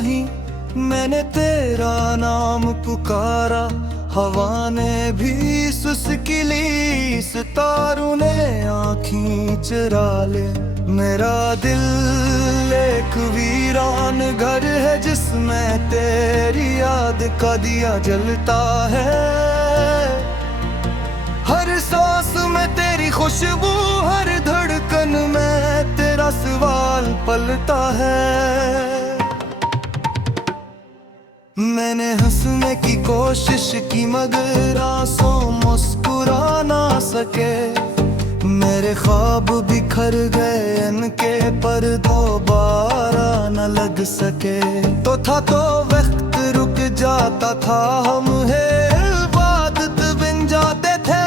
ही मैंने तेरा नाम पुकारा, हवा ने भी सुस्की ली, सितारों ने आँखें चुरा ले। मेरा दिल एक वीरान घर है जिसमें तेरी याद का दिया जलता है। हर सांस में तेरी खुशबू, हर धड़कन में तेरा सवाल पलता है। मैंने हंसने की कोशिश की मगर आंसू मुस्कुरा ना सके। मेरे ख्वाब बिखर गए इनके पर दोबारा न लग सके। तो वक्त रुक जाता था, हम इबादत बिन जाते थे।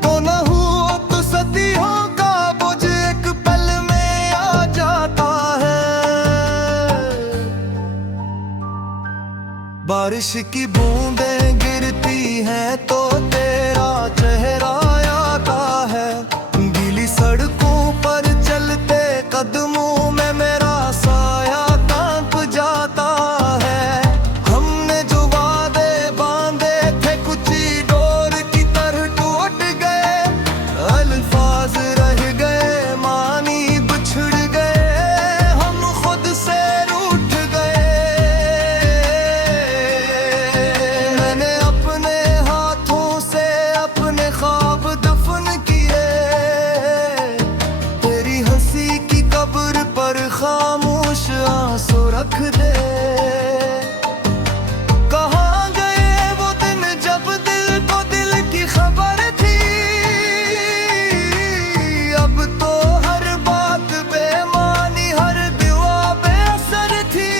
तो न हुआ तो सदियों का बोझ एक पल में आ जाता है। बारिश की बूंदें गिरती हैं तो तेरा चेहरा आता है। गीली सड़कों पर चलते कदमों में मेरा साया कांप जाता है। हमने जो वादे बांधे थे कुछ डोर की तरह टूट गए। अल्फाज रह गए, मानी बिछड़ गए, हम खुद से रूठ गए। मैंने अपने हाथों से अपने ख्वाब दफन किए। तेरी हंसी की कब्र पर खामोश आंसू रख दे। कहाँ गए वो दिन जब दिल को दिल की खबर थी। अब तो हर बात बेमानी, हर दुआ बेअसर थी।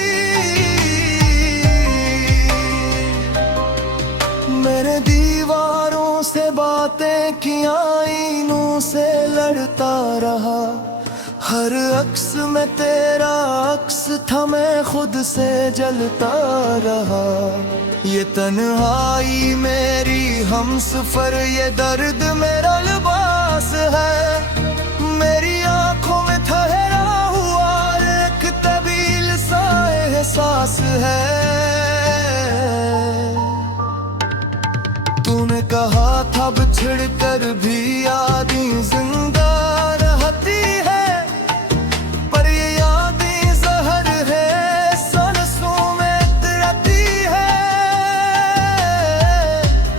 मैंने दीवारों से बातें की, आईनों से लड़ता रहा। हर अक्स में तेरा अक्स था, मैं खुद से जलता रहा। ये तन्हाई मेरी हमसफर, ये दर्द मेरा लिबास है। मेरी आंखों में ठहरा हुआ एक तवील सा एहसास है। तूने कहा था बिछड़ कर भी यादें जिंदा रहती है। पर ये यादें जहर है, सांसों में रहती है।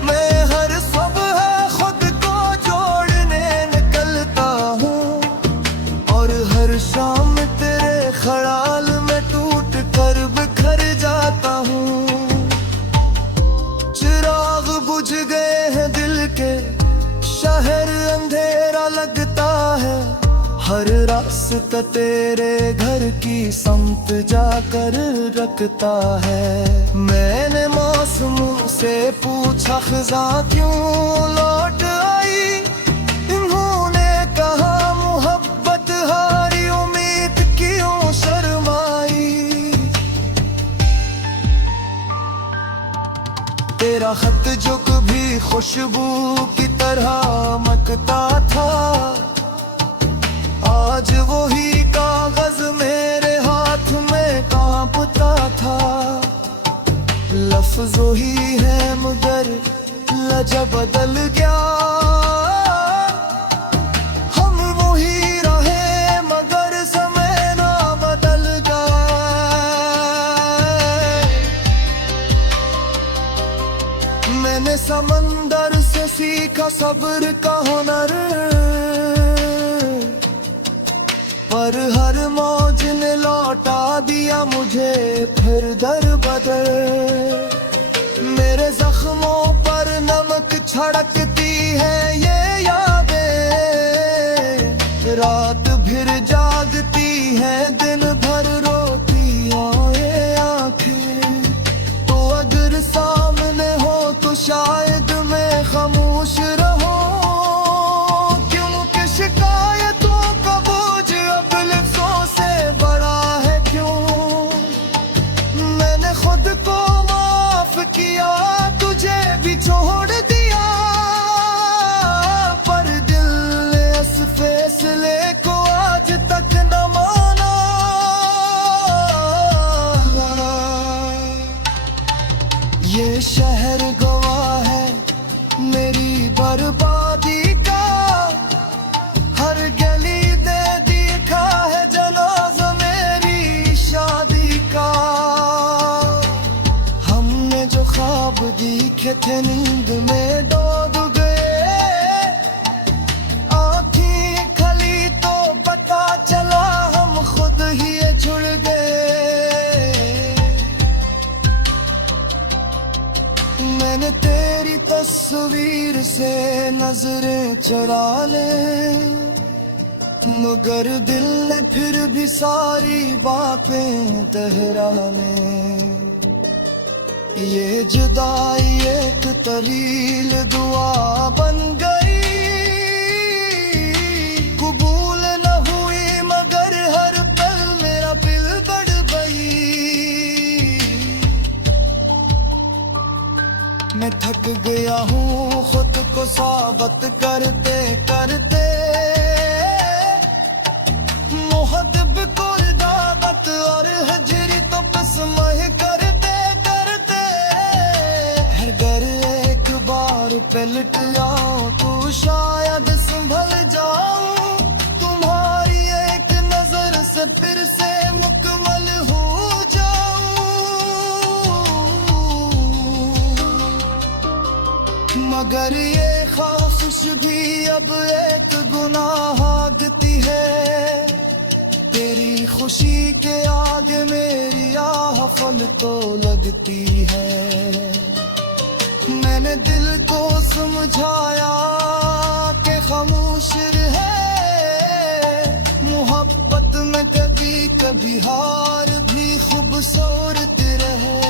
मैं हर सुबह खुद को जोड़ने निकलता हूँ और हर शाम तेरे ख्याल में टूट कर बिखर जाता हूँ। चिराग बुझ गए हैं दिल के, शहर अंधेरा लगता है। हर रास्ता तेरे घर की समत जाकर रखता है। मैंने मौसम से पूछा खज़ां क्यों लौट आई। इन्होंने कहा मोहब्बत हारी, उम्मीद क्यों शर्माई। तेरा खत जो कभी खुशबू की तरह महकता था, आज वही कागज मेरे हाथ में कांपता था। लफ्ज़ वही है मगर लहजा बदल गया। हम वही रहे मगर समय ना बदल गया। मैंने समंदर से सीखा सब्र का हुनर, पर हर मौज ने लौटा दिया मुझे फिर दर बदर। मेरे जख्मों पर नमक छिड़कती है ये यादें। रात भर जागती है, दिन भर रोती ये आंखें। तो अगर सामने हो तो शायद मैं खामोश रहूं। क्योंकि शिकायतों का बोझ अब लफ्ज़ों से बड़ा है क्यों। मैंने खुद को माफ किया, तुझे भी छोड़ दिया। थे नींद में डूब गए, आँखें खली तो पता चला हम खुद ही जुड़ गए। मैंने तेरी तस्वीर से नजरें चुरा ले, मगर दिल ने फिर भी सारी बातें दोहरा ले। ये जुदाई एक तवील दुआ बन गई, कबूल न हुई मगर हर पल मेरा दिल बढ़ गई। मैं थक गया हूँ खुद को साबित करते करते, और हजरी तो कसमह करते करते। हर घर एक बार पलट आओ तो शायद संभल जाऊं, तुम्हारी एक नजर से फिर से मुकम्मल हो जाऊं। मगर ये ख्वाहिश भी अब एक गुनाह आगती है, तेरी खुशी के आगे मेरी आह फल तो लगती है। मैंने दिल को समझाया कि खामोश रहे, मोहब्बत में कभी कभी हार भी खूबसूरत रहे।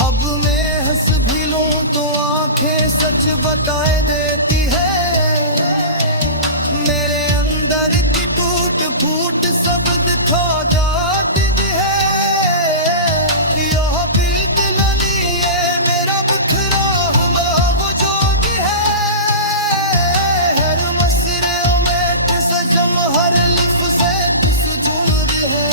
अब मैं हंस भी लूं तो आंखें सच बताए देती है, मेरे अंदर फूट सब दिखा जाती है। यह बिल्कुल नहीं है मेरा बिखरा हुआ वो जोग है, हर मसरे में सजम हर लिफ से सुजूद है।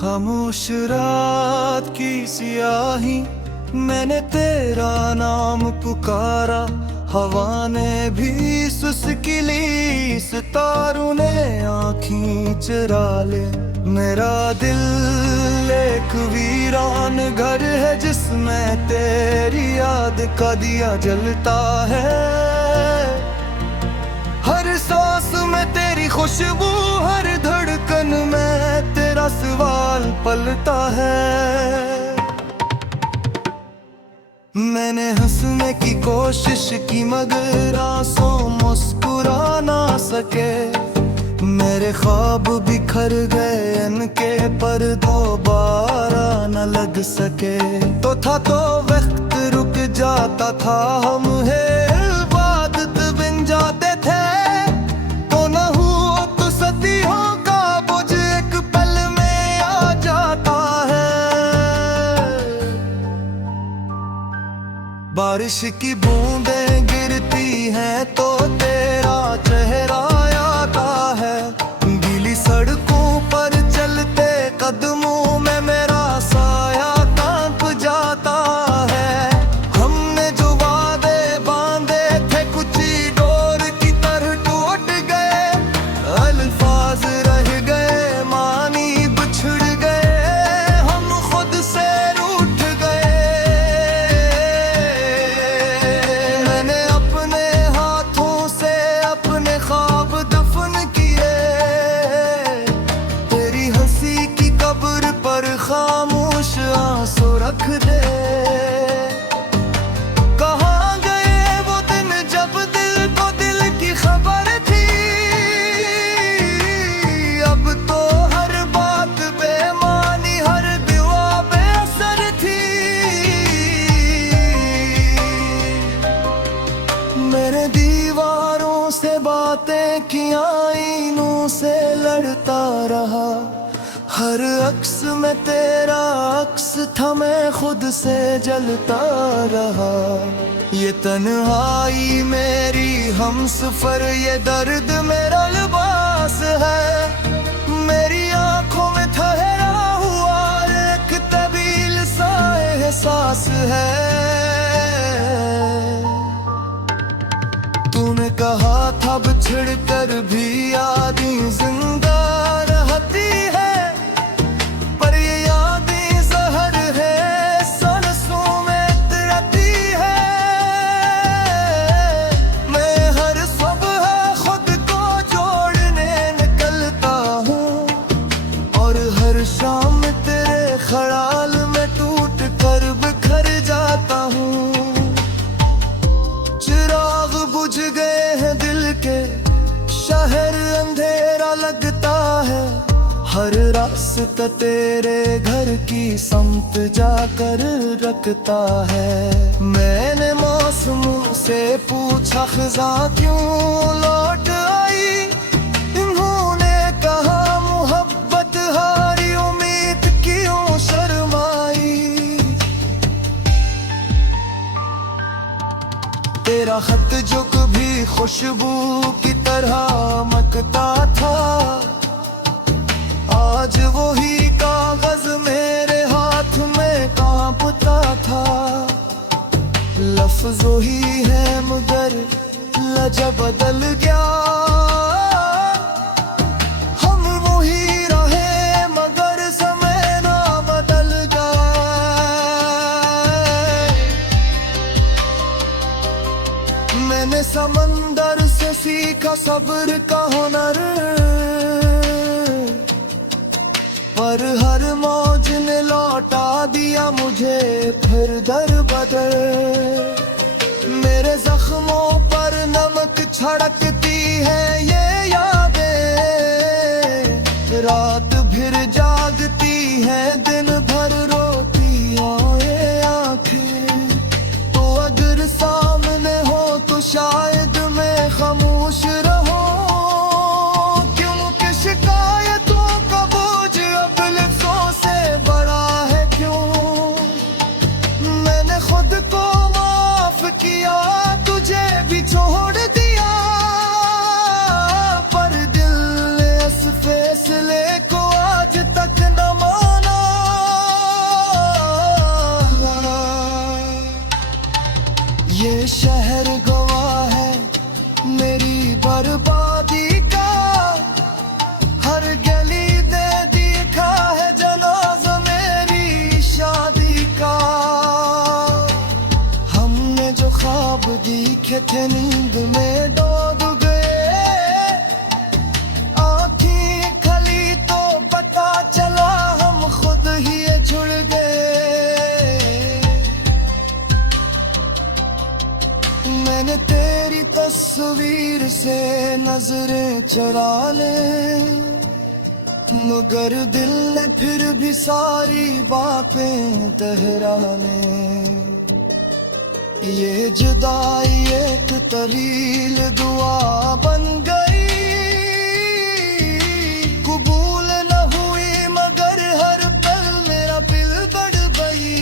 खामोश रात की सियाही, मैंने तेरा नाम पुकारा, हवा ने भी सुस्की ली, सितारों ने आँखें चुरा ले। मेरा दिल एक वीरान घर है जिसमें तेरी याद का दिया जलता है। हर सांस में तेरी खुशबू, हर धड़कन में तेरा सवाल पलता है। मैंने हंसने की कोशिश की मगर आंसू मुस्कुरा ना सके, मेरे ख्वाब बिखर गए इनके पर दोबारा न लग सके। तो था तो वक्त रुक जाता था, हम इबादत बन जाते थे, तो न हुआ तो सदियों का बोझ एक पल में आ जाता है। बारिश की बूंदें गिरती हैं तो तेरा चेहरा आता है, गीली सड़कों पर चलते कदमों में मेरा साया कांप जाता है। हमने जो वादे बांधे थे कुछ डोर की तरह टूट गए, अल्फाज रह गए मानी बिछड़ गए, हम खुद से रूठ गए। मैंने अपने हाथों से अपने ख्वाब दफन किए, तेरी हंसी की कब्र पर खामोश आंसू रख दे। कहाँ गए वो दिन जब दिल को दिल की खबर थी, अब तो हर बात बेमानी हर दुआ बेअसर थी। मेरे दीवारों से बातें की आईनों से लड़ता रहा, हर अक्स में तेरा अक्स था मैं खुद से जलता रहा। ये तन्हाई मेरी हमसफर, ये दर्द मेरा लिबास है। मेरी आंखों में ठहरा हुआ एक तबील सा एहसास है। तूने कहा था बिछड़ कर भी यादें जिंदा रहती है, पर ये यादें जहर है, सांसों में रहती है। मैं हर सुबह खुद को जोड़ने निकलता हूँ, और हर शाम तेरे ख्याल में टूट कर बिखर जाता हूँ। चिराग बुझ गए हैं दिल के, शहर अंधेरा लगता है। हर रास्ता तेरे घर की समत जाकर रखता है। मैंने मौसम से पूछा खज़ा क्यों लौट आई, इन्होंने कहा मोहब्बत हारी, उम्मीद क्यों शर्माई। तेरा खत जो कभी खुशबू की तरह महकता था, आज वही कागज मेरे हाथ में कांपता था। लफ्ज़ वही है मगर लहजा बदल गया, हम वही रहे मगर समय ना बदल गया। मैंने समंदर से सीखा सब्र का हुनर, पर हर मौज ने लौटा दिया मुझे फिर दर बदर। मेरे जख्मों पर नमक छिड़कती है ये यादें, रात भर जागती है, दिन भर रोती ये आंखें। तो अगर सामने हो तो शायद मैं खामोश रहूं, क्योंकि शिकायतों का बोझ अब लफ्ज़ों से बड़ा है क्यों। मैंने खुद को माफ किया, तुझे भी छोड़ दिया, पर दिल ने इस फैसले को आज तक न माना। ये शहर गवाह है मेरी बर्बादी का, हर गली ने देखा है जनाज़ा मेरी शादी का। हमने जो ख्वाब देखे थे नींद में डूब गए, आँखें खली तो पता चला हम खुद ही जुड़ गए। मैंने तेरी तस्वीर से नजरें चुरा ले, मगर दिल ने फिर भी सारी बातें दोहरा ले। ये जुदाई एक तवील दुआ बन गई, कबूल न हुई मगर हर पल मेरा दिल बढ़ गई।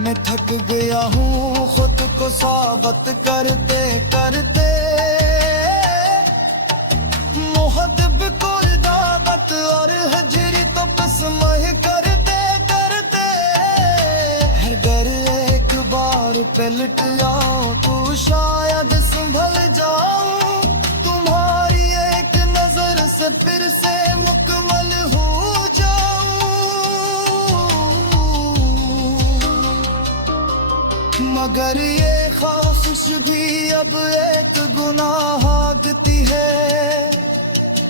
मैं थक गया हूँ खुद को साबित करते करते, मोहब्बत को दावत और हजरी तो पसमह करते करते। हर घर एक बार पलट जाऊं तो शायद संभल जाऊं, तुम्हारी एक नजर से फिर से मुकम्मल हो मगर ये ख्वाहिश भी अब एक गुनाह आगती है।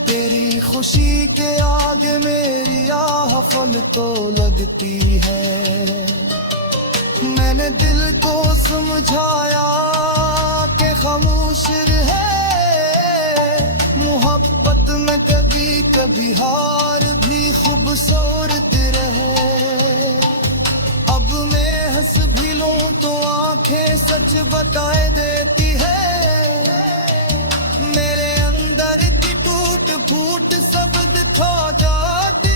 तेरी खुशी के आगे मेरी आह फल तो लगती है। मैंने दिल को समझाया कि खामोश रहे, मोहब्बत में कभी कभी हार भी खूबसूरत रहे। अब मैं हंस भी लूं तो आंखें सच बताए देती है। मेरे अंदर की टूट फूट सब दिखा जाती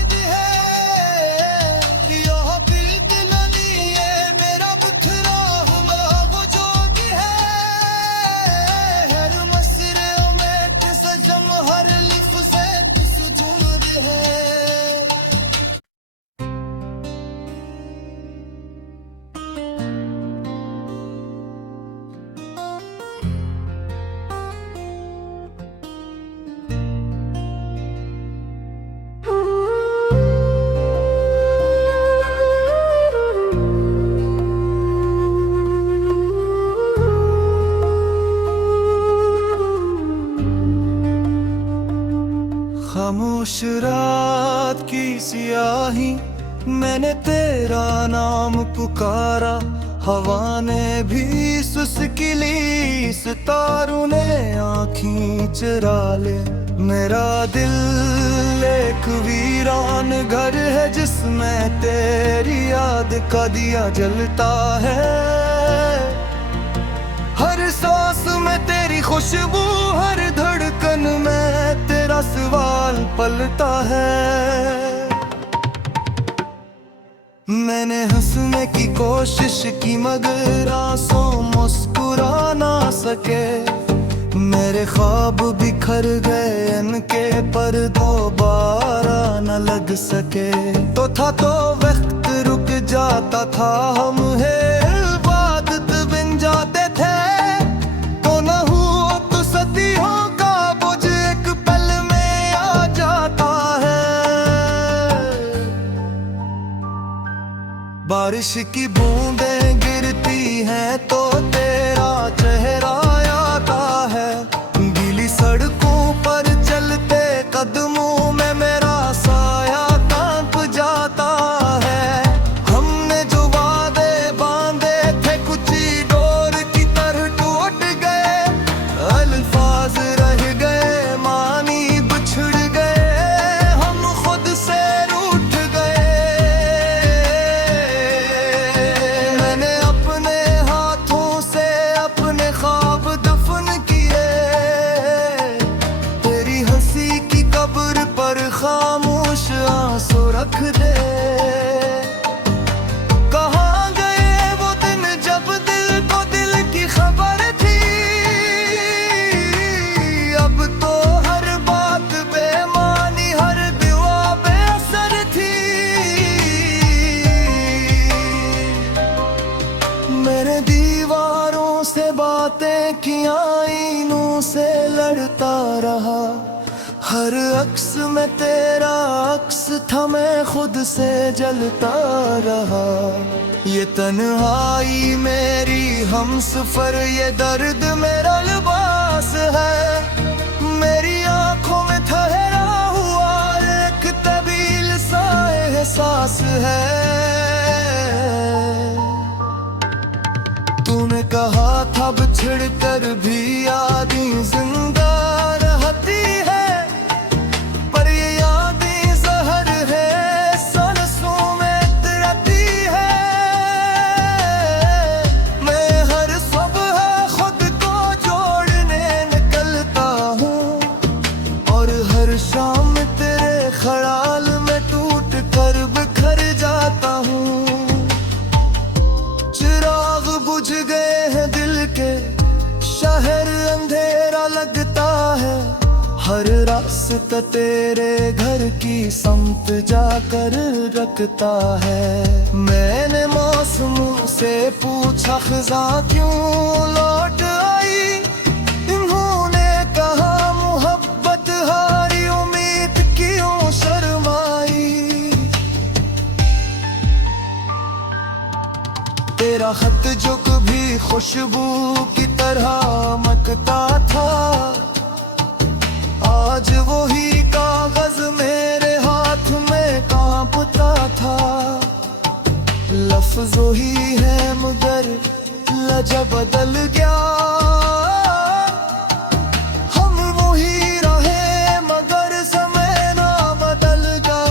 स्याही, मैंने तेरा नाम पुकारा, हवा ने भी सुस्की ली, सितारों ने आँखें चुरा ले। मेरा दिल एक वीरान घर है जिसमें तेरी याद का दिया जलता है। हर सांस में तेरी खुशबू, हर धड़कन में तेरा सवाल पलता है। मैंने हंसने की कोशिश की मगर आंसू मुस्कुरा ना सके। मेरे ख्वाब बिखर गए इनके पर दोबारा न लग सके। तो वक्त रुक जाता था, हम इबादत बिन जाते थे। तो न हुआ तो सदियों का बोझ एक पल में आ जाता है। बारिश की बूंदें गिरती हैं तो तेरा चेहरा आता है। गीली सड़कों पर चलते कदमों में मेरा साया कांप जाता है। हमने जो वादे बांधे थे कुछ डोर की तरह टूट गए। अल्फाज रह गए, मानी बिछड़ गए, हम खुद से रूठ गए। मैंने अपने हाथों से अपने ख्वाब दफन किए। तेरी हंसी की कब्र पर खामोश आंसू रख दे। कहाँ गए वो दिन जब दिल को दिल की खबर थी। अब तो हर बात बेमानी, हर दुआ बेअसर थी। मैंने दीवारों से बातें की, आईनों से लड़ता रहा। हर अक्स में तेरा अक्स था, मैं खुद से जलता रहा। ये तन्हाई मेरी हमसफर, ये दर्द मेरा लिबास है। मेरी आंखों में ठहरा हुआ एक तबील सा एहसास है। तूने कहा था बिछड़ कर भी यादें जिंदा रहती है। पर ये यादें जहर है, सांसों में रहती है। मैं हर सुबह खुद को जोड़ने निकलता हूँ और हर शाम तेरे ख्याल में टूट कर बिखर जाता हूँ। चिराग बुझ गए हैं दिल के, शहर अंधेरा लगता है। हर रास्ता तेरे घर की समत जाकर रखता है। मैंने मौसम से पूछा खज़ा क्यों लौट आई। इन्होंने कहा मोहब्बत हारी, उम्मीद क्यों शर्माई। तेरा खत जो कभी खुशबू की तरह महकता था, आज वही कागज मेरे हाथ में कांपता था। लफ्ज़ वही है मगर लहजा बदल गया। हम वही रहे मगर समय ना बदल गया।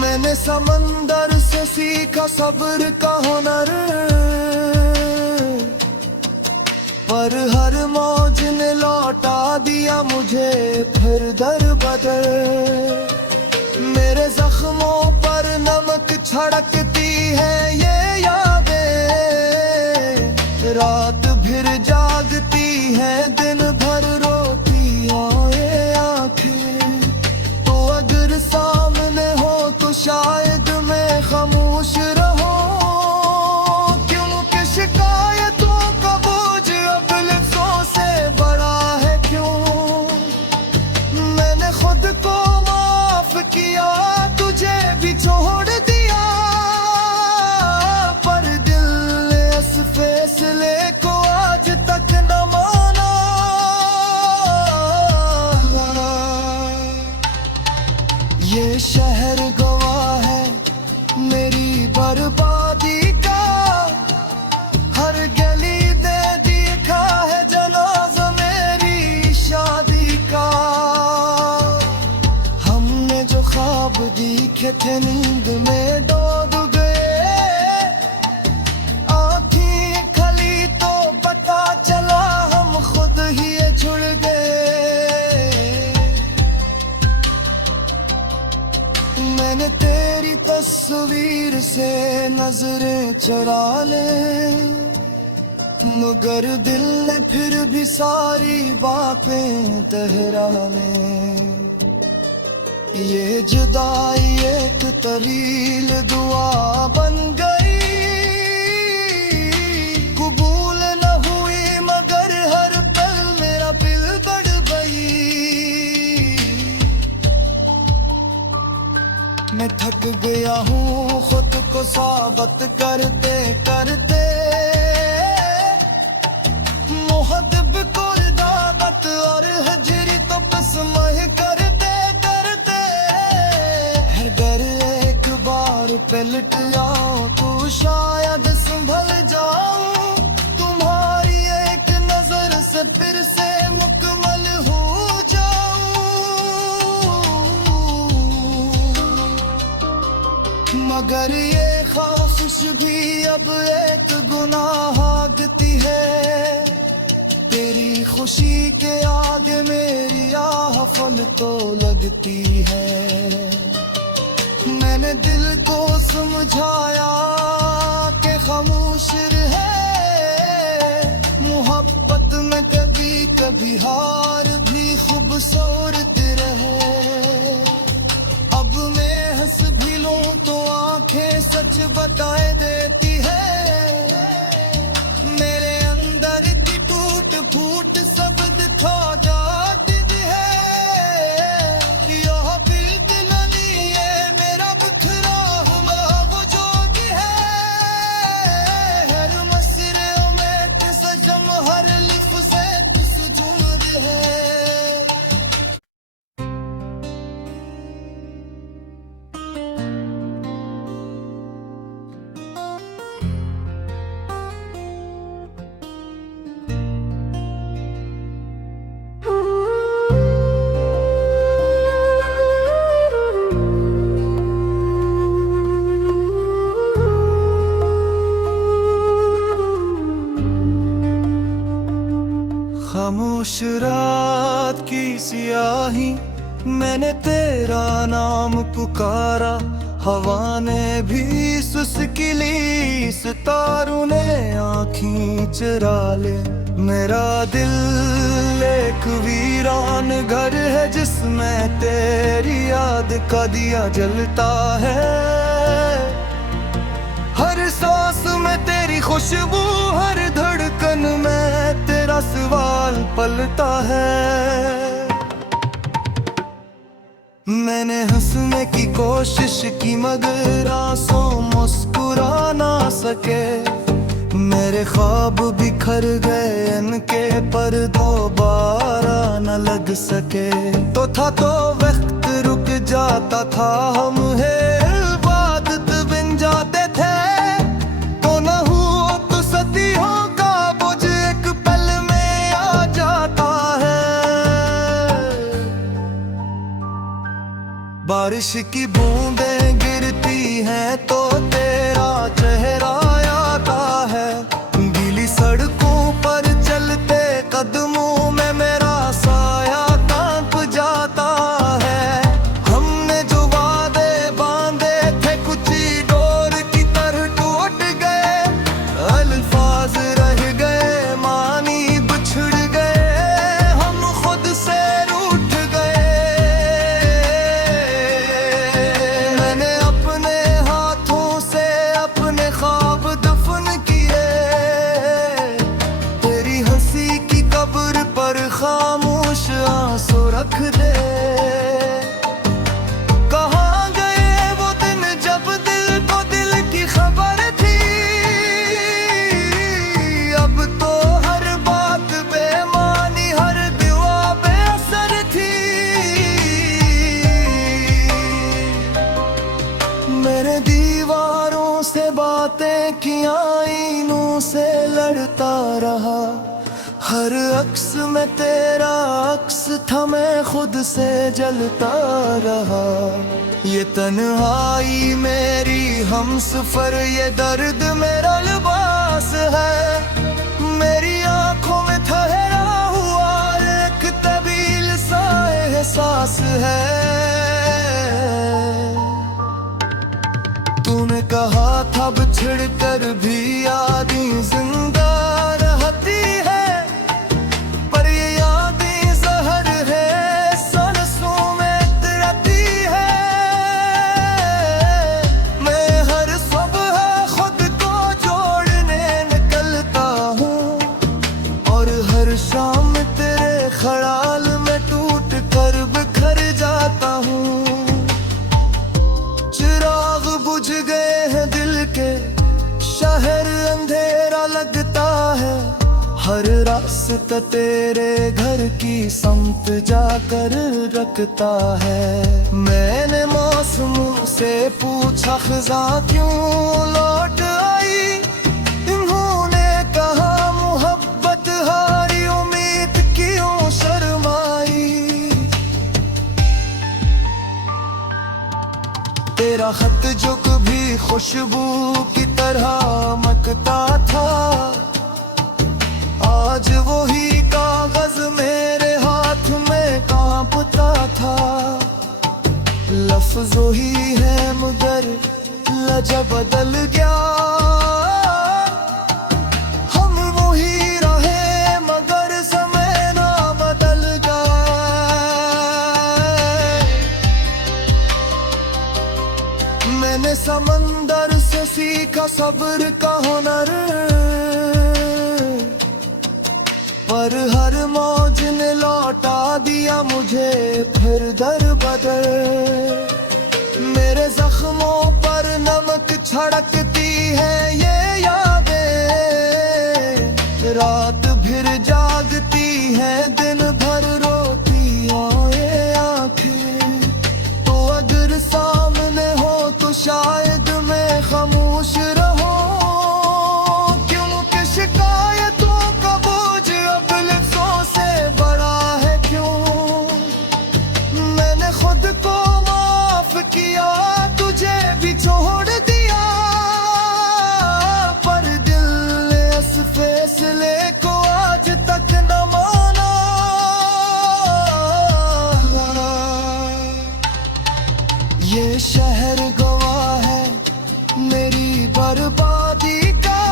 मैंने समंदर से सीखा सब्र का हुनर, पर हर मौज ने लौटा दिया मुझे फिर दर बदर। मेरे जख्मों पर नमक छिड़कती है ये यादें। रात भर जागती है, दिन भर रोती आए आंखें। तो अगर सामने हो तो शायद मैं खामोश रहूं। क्योंकि शिकायतों का बोझ अब लफ्ज़ों से बड़ा है क्यों। मैंने खुद को माफ किया, तुझे भी छोड़ दिया। थे नींद में डूब गए, आँखें खली तो पता चला हम खुद ही जुड़ गए। मैंने तेरी तस्वीर से नजरें चुरा ले, मगर दिल ने फिर भी सारी बातें दोहरा ले। ये जुदाई एक तवील दुआ बन गई, कबूल न हुई मगर हर पल मेरा दिल बढ़ गई। मैं थक गया हूँ खुद को साबित करते करते, मोहब्बत को दावत और हजरी तो पसमह करते करते। हर घर एक बार पलट आओ तो शायद संभल जाऊं, तुम्हारी एक नजर से फिर से मुकम्मल हो जाऊं। मगर ये ख्वाहिश भी अब एक गुनाह आगती है, तेरी खुशी के आगे मेरी आह फल तो लगती है। मैंने दिल को समझाया कि खामोश रहे, मोहब्बत में कभी कभी हार भी खूबसूरत रहे। अब मैं हंस भी लूं तो आंखें सच बताए देती है, मेरे अंदर की टूट फूट सब दिखा जाती है। यह बिल्कुल नहीं है मेरा बिखरा हुआ वजूद है, हर मसरे में किस जम हर लिफ से किस जुद है। खामोश रात की सियाही, मैंने तेरा नाम पुकारा, हवा ने भी सुस्की ली, सितारों ने आँखें चुरा ले। मेरा दिल एक वीरान घर है जिसमें तेरी याद का दिया जलता है। हर सांस में तेरी खुशबू, हर धड़कन में तेरा सवाल पलता है। मैंने हंसने की कोशिश की मगर आंसू मुस्कुरा ना सके, मेरे ख्वाब बिखर गए इनके पर दोबारा न लग सके। तो था तो वक्त रुक जाता था, हम इबादत बन जाते थे, तो न हुआ तो सदियों का बोझ एक पल में आ जाता है। बारिश की बूंदें गिरती हैं तो तेरा चेहरा आता है, गीली सड़कों पर चलते कदमों में मेरा साया कांप जाता है। हमने जो वादे बांधे थे कुछ डोर की तरह टूट गए, अल्फाज रह गए मानी बिछड़ गए, हम खुद से रूठ गए। मैंने अपने हाथों से अपने ख्वाब दफन किए, तेरी हंसी की कब्र पर खामोश आंसू रख दे। कहाँ गए वो दिन जब दिल को दिल की खबर थी, अब तो हर बात बेमानी हर दुआ बेअसर थी। मेरे दीवारों से बातें की, आईनों से लड़ता रहा, हर अक्स में तेरा अक्स था मैं खुद से जलता रहा। ये तन्हाई मेरी हमसफर, ये दर्द मेरा लिबास है। मेरी आंखों में ठहरा हुआ एक तबील सा एहसास है। तूने कहा था बिछड़ कर भी यादें जिंदा रहती है, पर ये यादें जहर है, सांसों में रहती है। मैं हर सुबह खुद को जोड़ने निकलता हूँ, और हर शाम तेरे ख्याल में टूट कर बिखर जाता हूँ। चिराग बुझ गए हैं दिल के, शहर अंधेरा लगता है। हर रास्ता तेरे घर की समत जाकर रखता है। मैंने मौसम से पूछा खज़ा क्यों लौट आई, इन्होंने कहा मोहब्बत हारी, उम्मीद क्यों शर्माई। तेरा खत जो कभी खुशबू की तरह महकता था, आज वही कागज मेरे हाथ में कांपता था। लफ्ज़ वही है मगर लहजा बदल गया, हम वही रहे मगर समय ना बदल गया। मैंने समंदर से सीखा सब्र का हुनर, पर हर मौज ने लौटा दिया मुझे फिर दर बदर। मेरे जख्मों पर नमक छिड़कती है ये यादें, रात भर जागती है दिन भर रोती ये आंखें। तो अगर सामने हो तो शायद मैं खामोश रहूं, क्योंकि शिकायतों का बोझ अब लफ्ज़ों से बड़ा है क्यों। मैंने खुद को माफ किया, तुझे भी छोड़ दिया, पर दिल ने इस फैसले को आज तक न माना। ये शहर गवाह है मेरी बर्बादी का,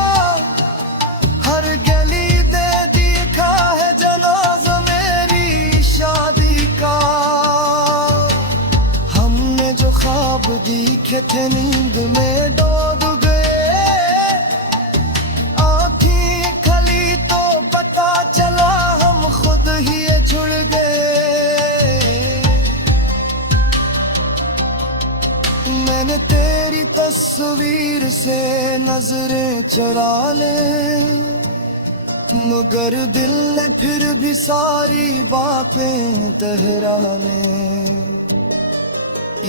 हर गली ने देखा है जनाज़ा मेरी शादी का। हमने जो ख्वाब देखे थे नींद में डूब गए, आँखें खली तो पता चला हम खुद ही जुड़ गए। मैंने तेरी तस्वीर से नजरें चुरा ले, मगर दिल ने फिर भी सारी बातें दोहरा ले।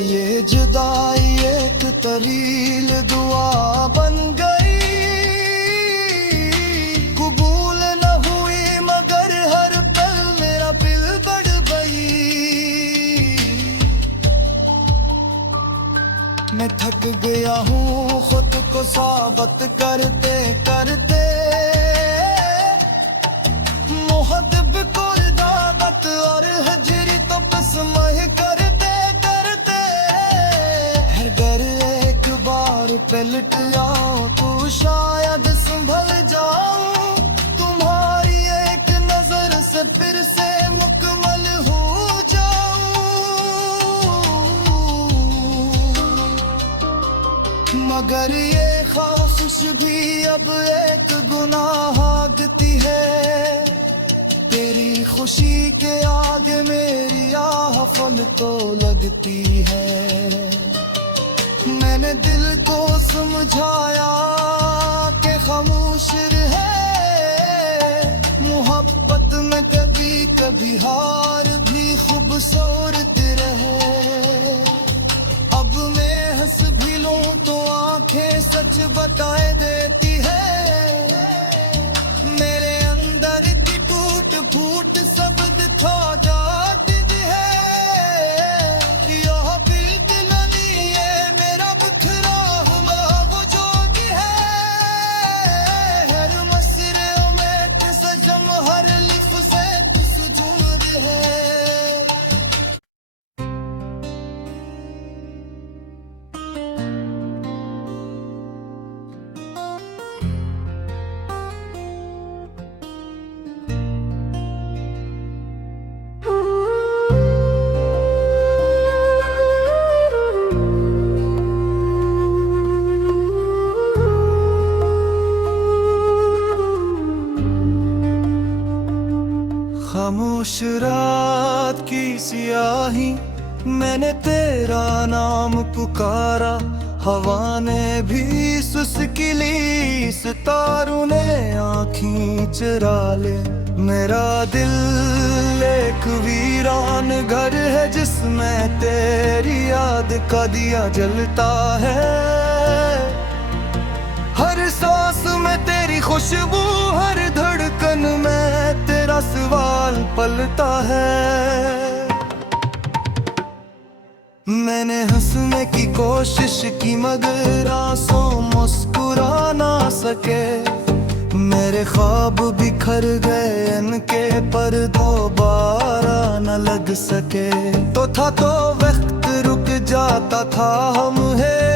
ये जुदाई एक तरील दुआ बन गई, कबूल न हुई मगर हर पल मेरा दिल बढ़ गई। मैं थक गया हूँ खुद को साबित करते करते, मोहब्बत बिल्कुल दावत और हजरी तो पसमह करते करते। हर घर एक बार पलट जाऊं तो शायद संभल जाऊं, तुम्हारी एक नजर से फिर से मुकम्मल हो मगर ये ख्वाहिश भी अब एक गुनाह आगती है। तेरी खुशी के आगे मेरी आह फल तो लगती है। मैंने दिल को समझाया कि खामोश रहे, मोहब्बत में कभी कभी हार भी खूबसूरत रहे। अब मैं हंस भी लूं तो आंखें सच बताए देती है। मेरे अंदर की टूट फूट सब दिखा जाती सियाही, मैंने तेरा नाम पुकारा, हवा ने भी सुस्की ली, सितारों ने आँखें चुरा ले। मेरा दिल एक वीरान घर है जिसमें तेरी याद का दिया जलता है। हर सांस में तेरी खुशबू, हर धड़कन में तेरा सवाल पलता है। मैंने हंसने की कोशिश की मगर आंसू मुस्कुरा ना सके। मेरे ख्वाब बिखर गए इनके पर दोबारा न लग सके। तो था तो वक्त रुक जाता था, हम है